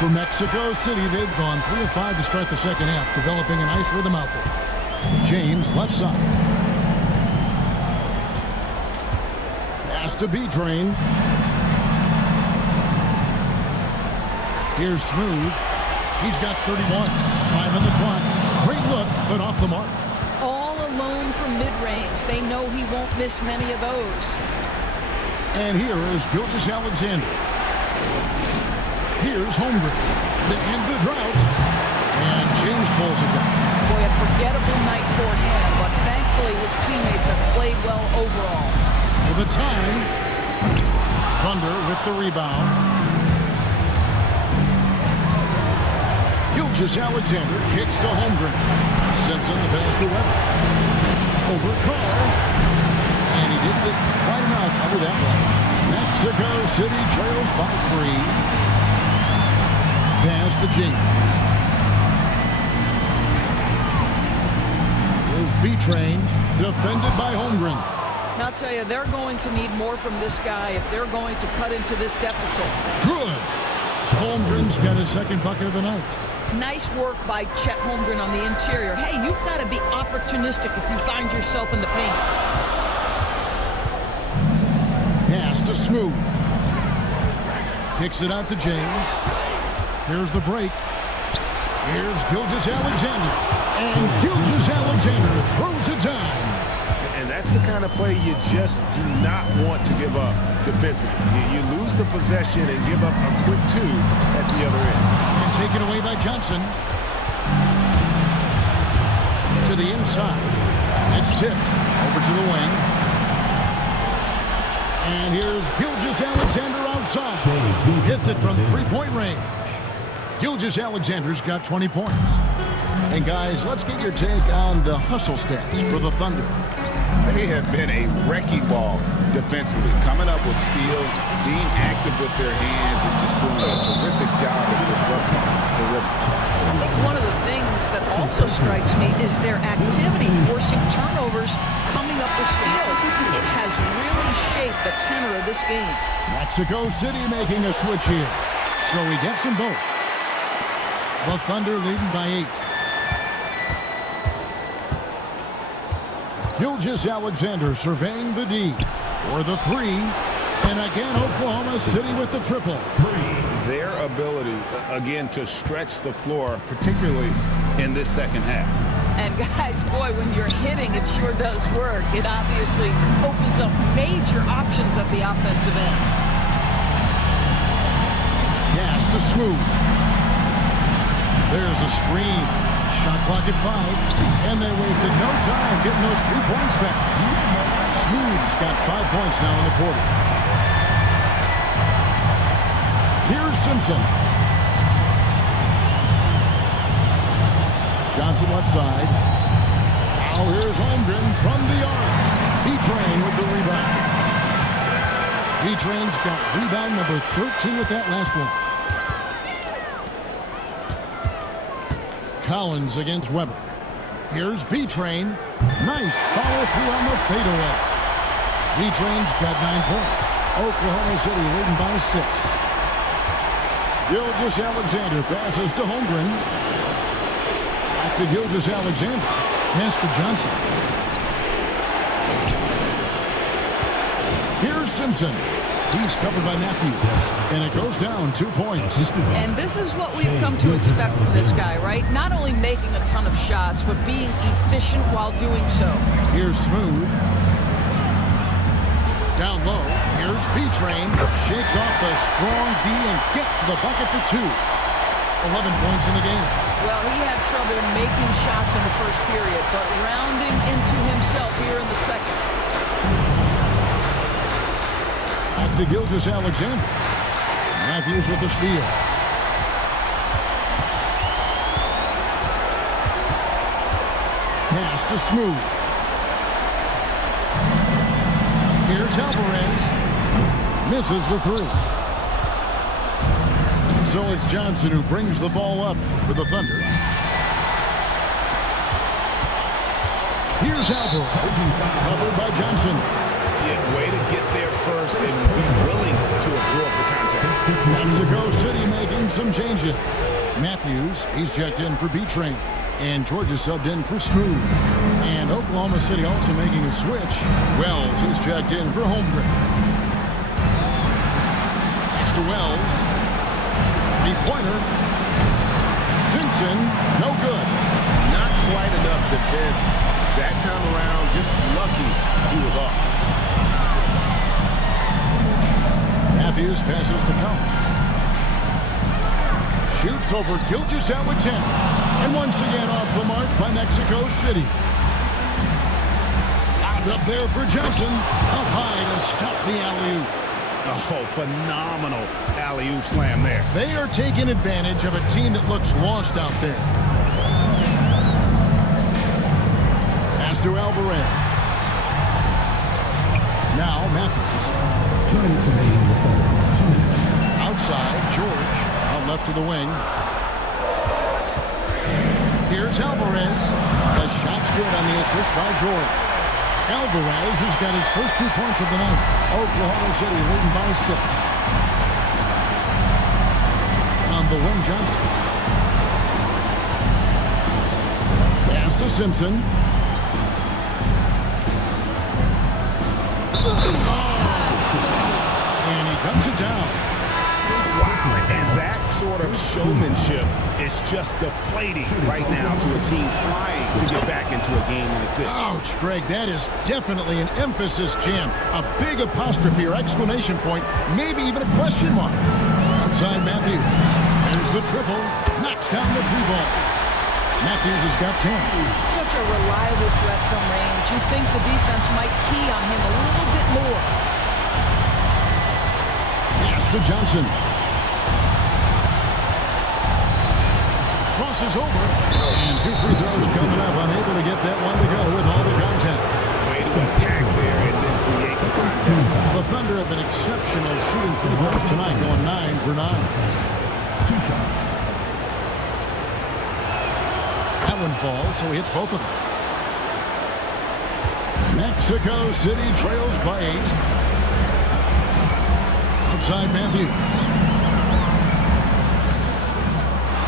For Mexico City, they've gone 3 of 5 to start the second half, developing a nice rhythm out there. James, left side. Pass to B-Train. Here's Smooth. He's got 31. 5 on the clock. Great look, but off the mark. All alone from mid-range. They know he won't miss many of those. And here is Gilgeous-Alexander. Here's Holmgren to end the drought. And James pulls it down. Boy, a forgettable night for him, but thankfully his teammates have played well overall. For the tie, Thunder with the rebound. Gilgeous-Alexander kicks to Holmgren. Simpson the pass to Weber. Over Carr. And he didn't get quite enough under that one. Mexico City trails by 3. Pass to James. Here's B-Train, defended by Holmgren. I'll tell you, they're going to need more from this guy if they're going to cut into this deficit. Good. Holmgren's got his second bucket of the night. Nice work by Chet Holmgren on the interior. Hey, you've got to be opportunistic if you find yourself in the paint. Pass to Smooth. Kicks it out to James. Here's the break. Here's Gilgeous-Alexander. And Gilgeous-Alexander throws it down. And that's the kind of play you just do not want to give up defensively. You lose the possession and give up a quick 2 at the other end. And taken away by Johnson. To the inside. It's tipped over to the wing. And here's Gilgeous-Alexander outside. Hits it from 3-point range. Gilgeous-Alexander's got 20 points. And guys, let's get your take on the hustle stats for the Thunder. They have been a wrecking ball defensively, coming up with steals, being active with their hands, and just doing a terrific job of disrupting the rhythm. I think one of the things that also strikes me is their activity, forcing turnovers, coming up with steals. It has really shaped the tenor of this game. Mexico City making a switch here. So he gets them both. The Thunder leading by 8. Gilgeous-Alexander surveying the D for the 3. And again, Oklahoma City with the triple. Their ability, again, to stretch the floor, particularly in this second half. And guys, boy, when you're hitting, it sure does work. It obviously opens up major options at the offensive end. Pass to Smooth. There's a screen. Shot clock at 5. And they wasted no time getting those 3 points back. Smooth's got 5 points now in the quarter. Here's Simpson. Johnson left side. Now here's Holmgren from the arc. B-Train with the rebound. B-Train's got rebound number 13 with that last one. Collins against Weber. Here's B-Train. Nice follow through on the fadeaway. B-Train's got 9 points. Oklahoma City leading by 6. Gilgeous-Alexander passes to Holmgren. Back to Gilgeous-Alexander. Pass to Johnson. Here's Simpson. He's covered by Matthews. And it goes down 2 points. And this is what we've come to expect from this guy, right? Not only making a ton of shots, but being efficient while doing so. Here's Smooth. Down low. Here's B-Train. Shakes off the strong D and gets to the bucket for 2. 11 points in the game. Well, he had trouble making shots in the first period, but rounding into himself here in the second. Back to Gilgeous-Alexander. Matthews with the steal. Pass to Smooth. Here's Alvarez. Misses the 3. So it's Johnson who brings the ball up for the Thunder. Here's Alvarez. Covered by Johnson. Yeah, way to get there first and be willing to absorb the contact. Mexico City making some changes. Matthews, he's checked in for B-Train. And Georgia subbed in for Smooth. And Oklahoma City also making a switch. Wells, he's checked in for Holmgren. Next to Wells. 3-pointer. Simpson, no good. Not quite enough defense. That time around, just lucky he was off. Matthews passes to Collins. Shoots over Gilgeous-Alexander. And once again off the mark by Mexico City. Up there for Johnson. Up high to stuff the alley-oop. Oh, phenomenal alley-oop slam there. They are taking advantage of a team that looks lost out there. Pass to Alvarez. Now Matthews. Outside, George. Out left to the wing. Here's Alvarez. The shot's good on the assist by George. Alvarez has got his first 2 points of the night. Oklahoma City leading by 6. On the wing, Johnson. Pass to Simpson. And he dumps it down. Wow, and that sort of showmanship is just deflating right now to a team trying to get back into a game like this. Ouch, Greg, that is definitely an emphasis jam. A big apostrophe or exclamation point, maybe even a question mark. Outside Matthews. There's the triple. Knocks down the 3-ball. Matthews has got 10. Such a reliable threat from range. You'd think the defense might key on him a little bit more. Pass to Johnson. Crosses over. And 2 free throws coming up. Unable to get that one to go with all the contact. Way to attack there and then create the contact. The Thunder have been exceptional shooting free throws tonight, going 9 for 9. 2 shots. That one falls, so he hits both of them. Mexico City trails by 8. Outside Matthews.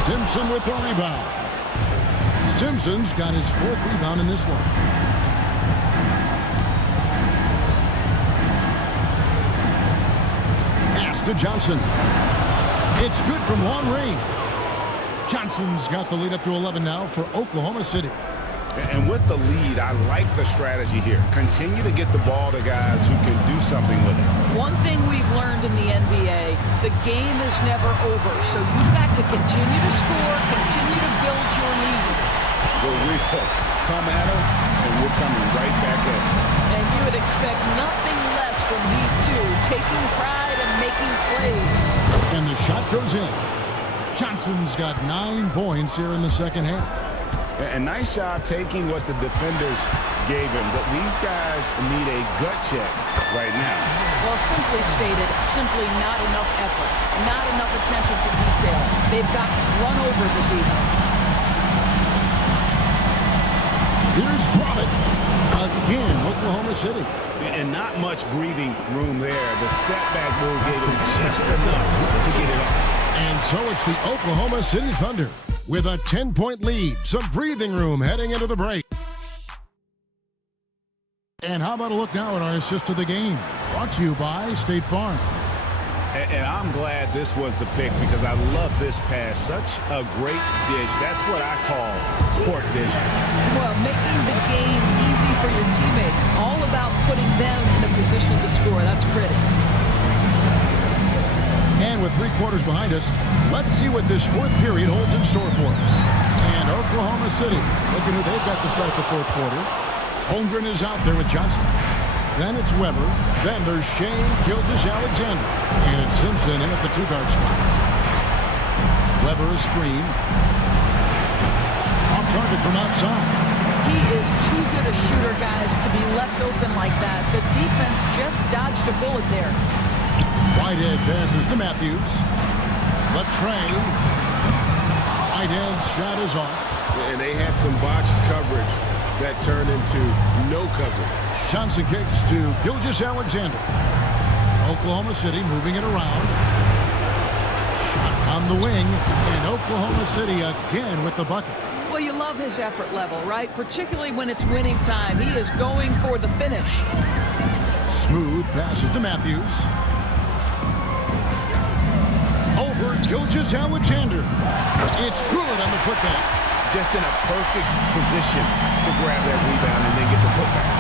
Simpson with the rebound. Simpson's got his 4th rebound in this one. Pass to Johnson. It's good from long range. Johnson's got the lead up to 11 now for Oklahoma City. And with the lead, I like the strategy here. Continue to get the ball to guys who can do something with it. One thing we've learned in the NBA, the game is never over. So you've got to continue to score, continue to build your lead. But we'll come at us, and we're coming right back at you. And you would expect nothing less from these two, taking pride and making plays. And the shot goes in. Johnson's got 9 points here in the second half. And nice job taking what the defenders gave him. But these guys need a gut check right now. Well, simply stated, simply not enough effort, not enough attention to detail. They've got run over this evening. Here's Drummond. Again, Oklahoma City. And not much breathing room there. The step back move gave him just enough to get it up. And so it's the Oklahoma City Thunder with a 10-point lead. Some breathing room heading into the break. And how about a look now at our assist of the game? Brought to you by State Farm. And I'm glad this was the pick because I love this pass. Such a great dish. That's what I call court vision. Well, making the game easy for your teammates. All about putting them in a position to score. That's pretty. And with 3 quarters behind us, let's see what this fourth period holds in store for us. And Oklahoma City, look at who they've got to start the fourth quarter. Holmgren is out there with Johnson. Then it's Weber. Then there's Shea Gilgeous-Alexander. And it's Simpson in at the 2-guard spot. Weber a screen. Off target from outside. He is too good a shooter, guys, to be left open like that. The defense just dodged a bullet there. Whitehead passes to Matthews. Latrey. Whitehead's shot is off. And they had some botched coverage that turned into no coverage. Johnson kicks to Gilgeous-Alexander. Oklahoma City moving it around. Shot on the wing. And Oklahoma City again with the bucket. Well, you love his effort level, right? Particularly when it's winning time. He is going for the finish. Smooth passes to Matthews. Over Gilgeous-Alexander. It's good on the putback. Just in a perfect position to grab that rebound and then get the putback.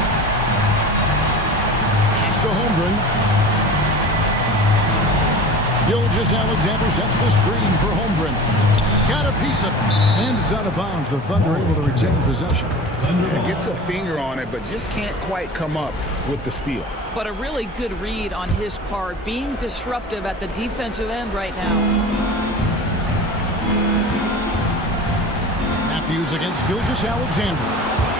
To Holmgren. Gilgeous-Alexander sets the screen for Holmgren. Got a piece of it. And it's out of bounds. The Thunder able to retain possession. It gets a finger on it, but just can't quite come up with the steal. But a really good read on his part, being disruptive at the defensive end right now. Matthews against Gilgeous-Alexander.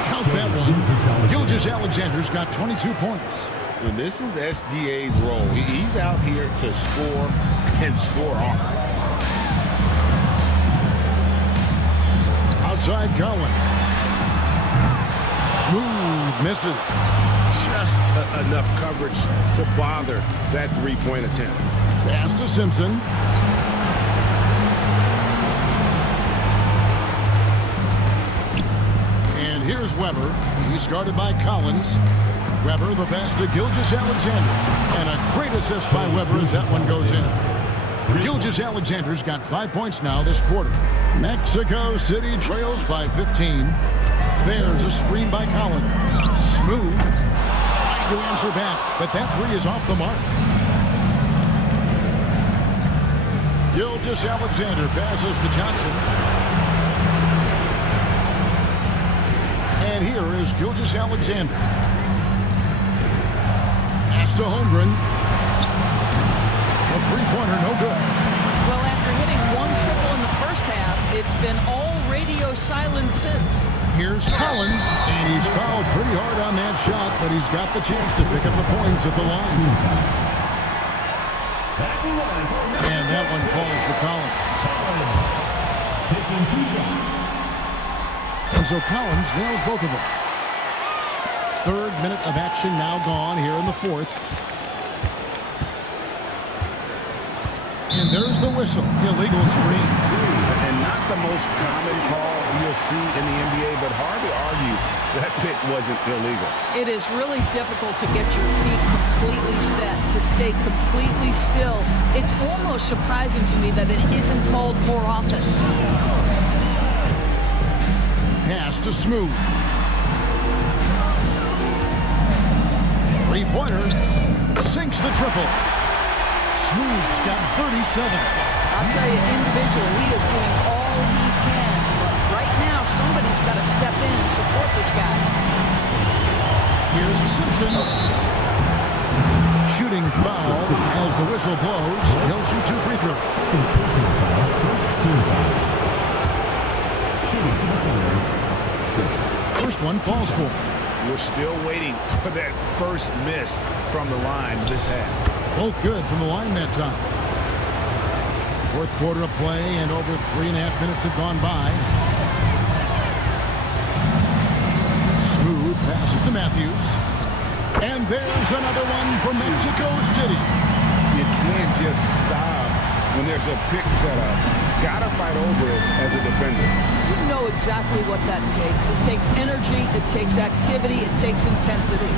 Count that one. Gilgeous-Alexander's got 22 points. And this is SGA's role. He's out here to score and score often. Outside Cowan. Smooth misses. Just enough coverage to bother that three-point attempt. Pass to Simpson. And here's Weber. He's guarded by Collins. Weber, the pass to Gilgeous-Alexander. And a great assist by Weber as that one goes in. Gilgeous-Alexander's got 5 points now this quarter. Mexico City trails by 15. There's a screen by Collins. Smooth. Trying to answer back, but that three is off the mark. Gilgeous-Alexander passes to Johnson. And here is Gilgeous-Alexander. Pass to Holmgren. A three-pointer, no good. Well, after hitting one triple in the first half, it's been all radio silence since. Here's Collins, and he's fouled pretty hard on that shot, but he's got the chance to pick up the points at the line. And that one falls for Collins. Taking 2 shots. And so Collins nails both of them. 3rd minute of action now gone here in the 4th. And there's the whistle. Illegal screen. And not the most common call you'll see in the NBA, but hard to argue that pick wasn't illegal. It is really difficult to get your feet completely set, to stay completely still. It's almost surprising to me that it isn't called more often. Pass to Smooth. Three-pointer. Sinks the triple. Smooth's got 37. I'll tell you, individually, he is doing all he can. But right now, somebody's got to step in and support this guy. Here's Simpson. Shooting foul as the whistle blows. He'll shoot 2 free throws. First team foul. Shooting foul. one falls for. We're still waiting for that first miss from the line this half. Both good from the line that time. Fourth quarter of play, and over 3.5 minutes have gone by. Smooth passes to Matthews. And there's another one for Mexico City. You can't just stop when there's a pick set up. Gotta fight over it as a defender. You know exactly what that takes. It takes energy, it takes activity, it takes intensity.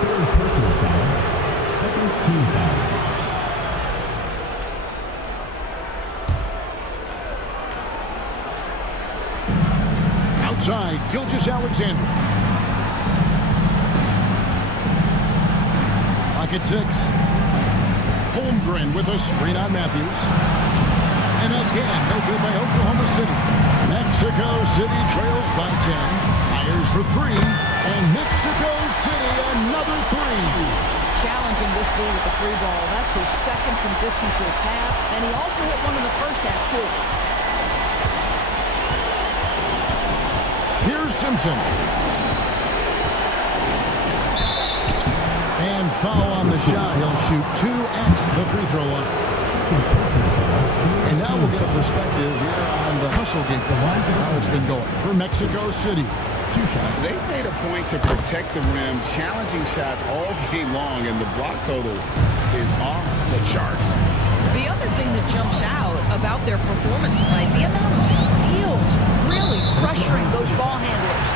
Third personal foul, second team foul. Outside, Gilgeous-Alexander. Pocket 6. Holmgren with a screen on Matthews. And again, no good by Oklahoma City. Mexico City trails by 10. Fires for 3. And Mexico City another 3. Challenging this dude with the 3 ball. That's his second from distance this half. And he also hit one in the first half, too. Here's Simpson. And foul on the shot. He'll shoot 2 at the free throw line. And now we'll get a perspective here on the hustle game. How it's been going for Mexico City. 2 shots. They've made a point to protect the rim, challenging shots all game long, and the block total is off the chart. The other thing that jumps out about their performance tonight, the amount of steals, really pressuring those ball handlers.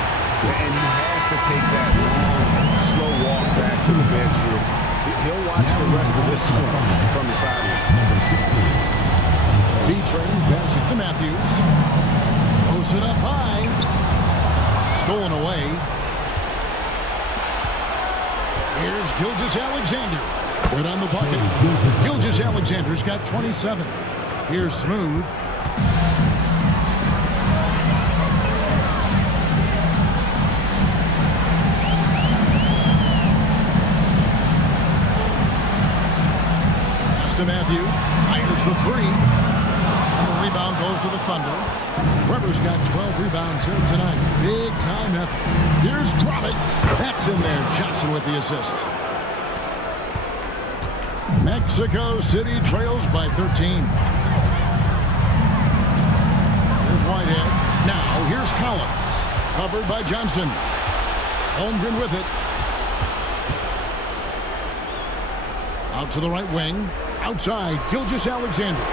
And he has to take that long, slow walk back to the bench here. He'll watch the rest of this one from the sideline. Number 16. B-Train passes to Matthews. Posts it up high. Stolen away. Here's Gilgeous-Alexander. Good on the bucket. Gilgeous-Alexander's got 27. Here's Smooth. To Matthew, fires the 3, and the rebound goes to the Thunder. Weber's got 12 rebounds here tonight. Big time effort. Here's Kravic. That's in there. Johnson with the assist. Mexico City trails by 13. Here's Whitehead. Now here's Collins. Covered by Johnson. Holmgren with it. Out to the right wing. Outside, Gilgeous-Alexander.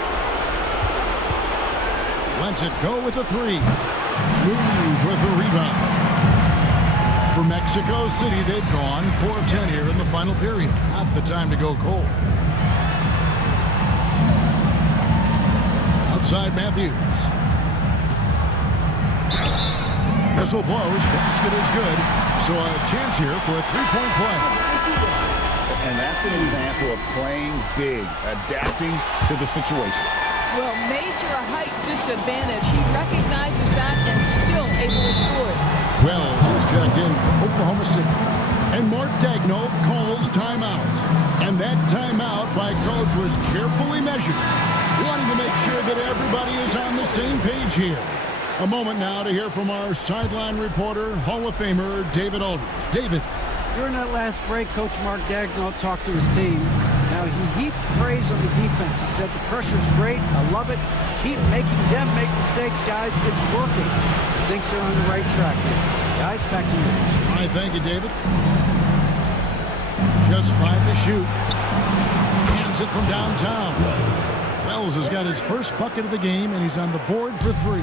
Lets it go with a 3. Smooth with the rebound. For Mexico City, they've gone 4 of 10 here in the final period. Not the time to go cold. Outside Matthews. Whistle blows. Basket is good. So a chance here for a 3-point play. And that's an example of playing big, adapting to the situation. Well, major height disadvantage. He recognizes that and still able to score it. Wells is checked in for Oklahoma City. And Mark Daigneault calls timeout. And that timeout by coach was carefully measured, wanting to make sure that everybody is on the same page here. A moment now to hear from our sideline reporter, Hall of Famer David Aldridge. David. During that last break, Coach Mark Daigneault talked to his team. Now, he heaped praise on the defense. He said, the pressure's great. I love it. Keep making them make mistakes, guys. It's working. He thinks they're on the right track here. Guys, back to you. All right, thank you, David. Just 5 to shoot. Hands it from downtown. Wells has got his first bucket of the game, and he's on the board for 3.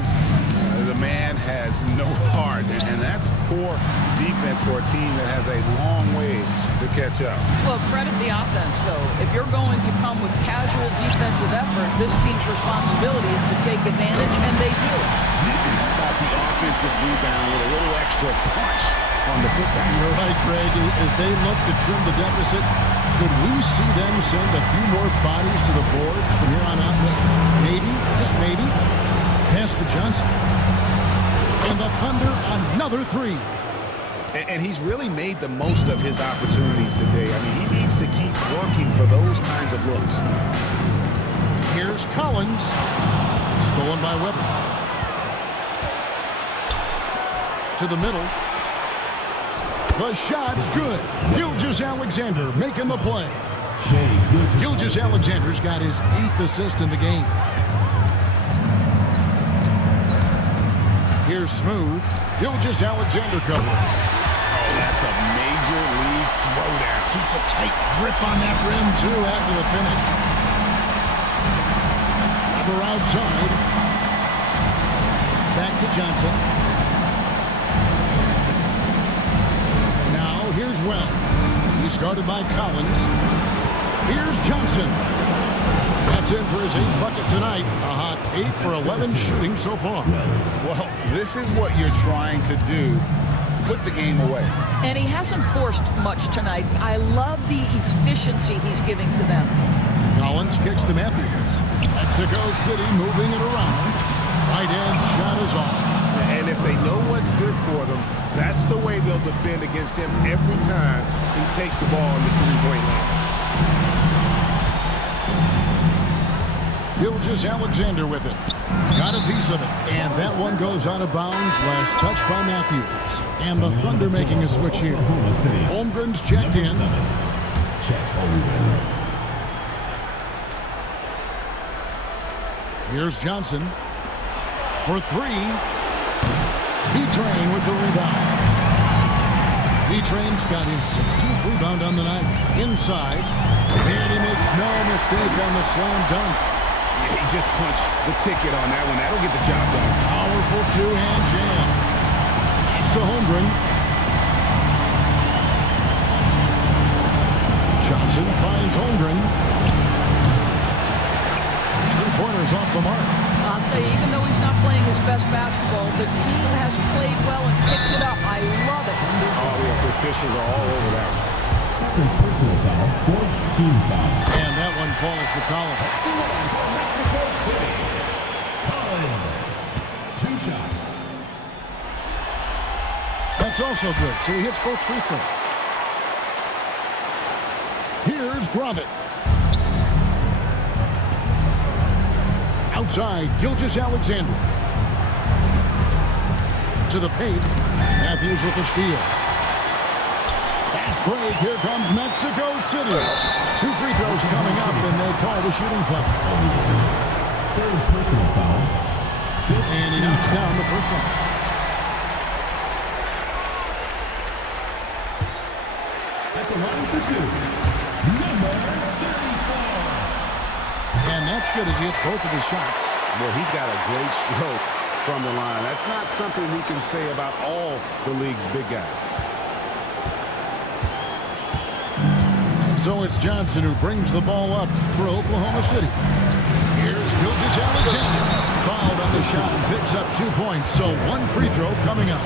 The man has no heart, and that's poor defense for a team that has a long ways to catch up. Well, credit the offense, though. If you're going to come with casual defensive effort, this team's responsibility is to take advantage, and they do. How about the offensive rebound with a little extra punch on the football? You're right, Greg. As they look to trim the deficit, could we see them send a few more bodies to the boards from here on out? Maybe, just maybe. Pass to Johnson. And the Thunder, another 3. And he's really made the most of his opportunities today. I mean, he needs to keep working for those kinds of looks. Here's Collins. Stolen by Weber. To the middle. The shot's good. Gilgeous-Alexander making the play. Gilgeous-Alexander's got his 8th assist in the game. Here's Smooth. Gilgeous-Alexander cover. Oh, that's a major league throwdown. Keeps a tight grip on that rim, too, after the finish. Weber outside. Back to Johnson. Now, here's Wells. He's guarded by Collins. Here's Johnson. That's in for his 8th bucket tonight. A hot 8 for 11 shooting so far. Well, this is what you're trying to do. Put the game away. And he hasn't forced much tonight. I love the efficiency he's giving to them. Collins kicks to Matthews. Mexico City moving it around. Right-hand shot is off. And if they know what's good for them, that's the way they'll defend against him every time he takes the ball in the three-point line. Gilgeous-Alexander with it. Got a piece of it. And that one goes out of bounds. Last touch by Matthews. And the Thunder making a switch here. Holmgren's checked in. Here's Johnson. For 3. B-Train with the rebound. B-Train's got his 16th rebound on the night. Inside. And he makes no mistake on the slam dunk. He just punched the ticket on that one. That'll get the job done. Powerful two-hand jam. Pass to Holmgren. Johnson finds Holmgren. 3-pointers off the mark. I'll tell you, even though he's not playing his best basketball, the team has played well and picked it up. I love it. Oh, yeah, the officials are all over that. Second personal foul, 4th team foul. And that one falls for Collins. Collins, 2 shots. That's also good, so he hits both free throws. Here's Grovitt. Outside, Gilgeous-Alexander. To the paint. Matthews with the steal. Fast break. Here comes Mexico City. 2 free throws coming up, and they call the shooting foul. 3rd personal foul. And he knocks down the first one. At the line for 2, number 34. And that's good as he hits both of his shots. Well, he's got a great stroke from the line. That's not something we can say about all the league's big guys. And so it's Johnson who brings the ball up for Oklahoma City. Here's Gilgeous-Alexander. Fouled on the shot and picks up 2 points. So 1 free throw coming up.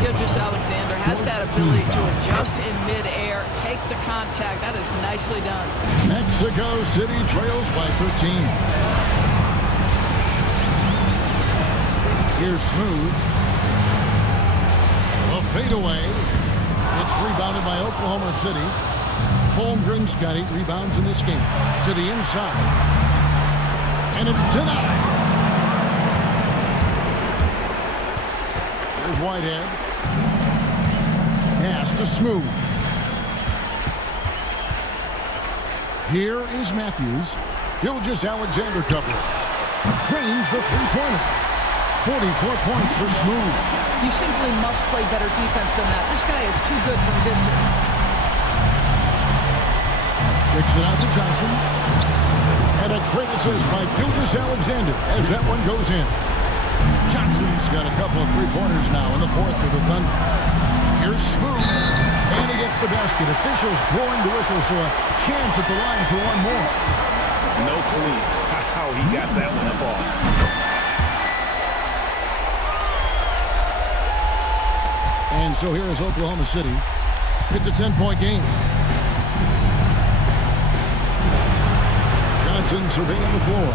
Gilgeous-Alexander has that ability to adjust in midair, take the contact. That is nicely done. Mexico City trails by 13. Here's Smooth. A fadeaway. It's rebounded by Oklahoma City. Holmgren's got 8 rebounds in this game. To the inside. And it's denied. Here's Whitehead. Pass to Smooth. Here is Matthews. Gilgeous-Alexander covering. Drains the three-pointer. 44 points for Smooth. You simply must play better defense than that. This guy is too good from distance. Kicks it out to Johnson. And a great assist by Gilgeous-Alexander as that one goes in. Johnson's got a couple of three-pointers now in the 4th for the Thunder. Here's Smooth. And he gets the basket. Officials blowing the whistle, so a chance at the line for one more. No clue how he got that one to fall. And so here is Oklahoma City. It's a 10-point game. Johnson surveying the floor.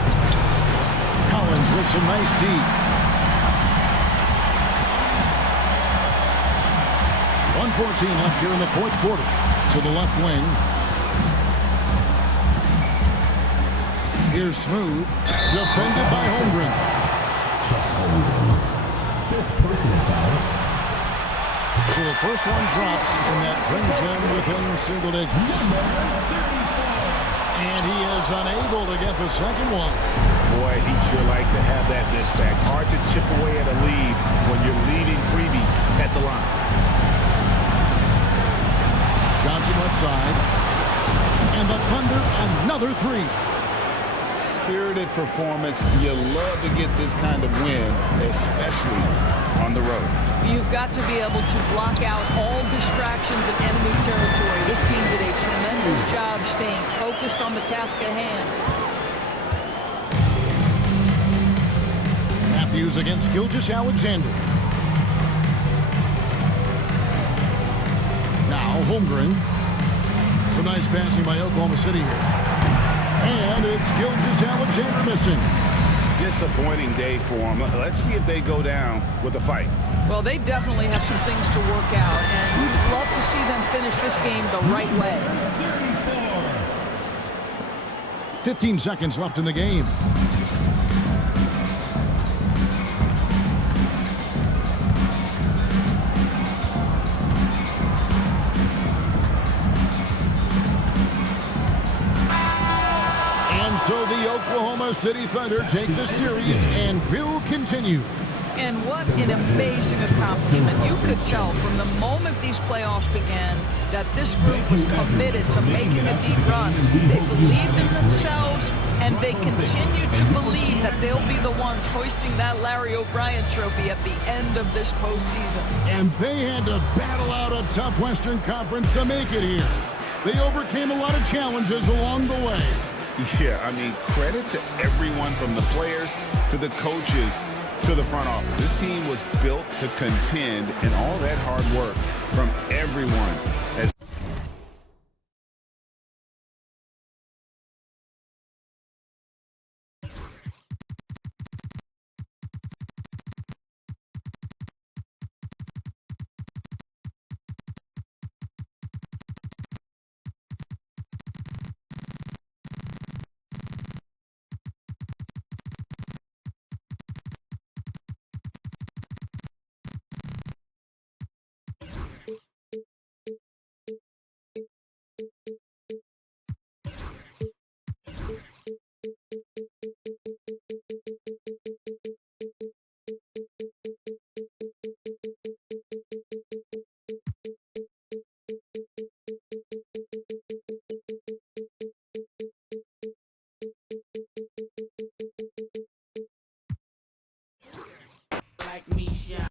Collins with some nice D. 1:14 left here in the 4th quarter. To the left wing. Here's Smooth. Defended by Holmgren. 5th personal foul. So the first one drops, and that brings them within single digits. And he is unable to get the second one. Boy, he'd sure like to have that miss back. Hard to chip away at a lead when you're leading freebies at the line. Johnson left side. And the Thunder, another three. Spirited performance. You love to get this kind of win, especially on the road. You've got to be able to block out all distractions in enemy territory. This team did a tremendous job staying focused on the task at hand. Matthews against Gilgeous-Alexander. Now Holmgren. Some nice passing by Oklahoma City here. And it's Gilgeous-Alexander missing. Disappointing day for them. Let's see if they go down with a fight. Well, they definitely have some things to work out, and we'd love to see them finish this game the right way. 15 seconds left in the game. So the Oklahoma City Thunder take the series and will continue. And what an amazing accomplishment. You could tell from the moment these playoffs began that this group was committed to making a deep run. They believed in themselves, and they continue to believe that they'll be the ones hoisting that Larry O'Brien trophy at the end of this postseason. And they had to battle out a tough Western Conference to make it here. They overcame a lot of challenges along the way. Yeah, I mean, credit to everyone from the players to the coaches to the front office. This team was built to contend, and all that hard work from everyone has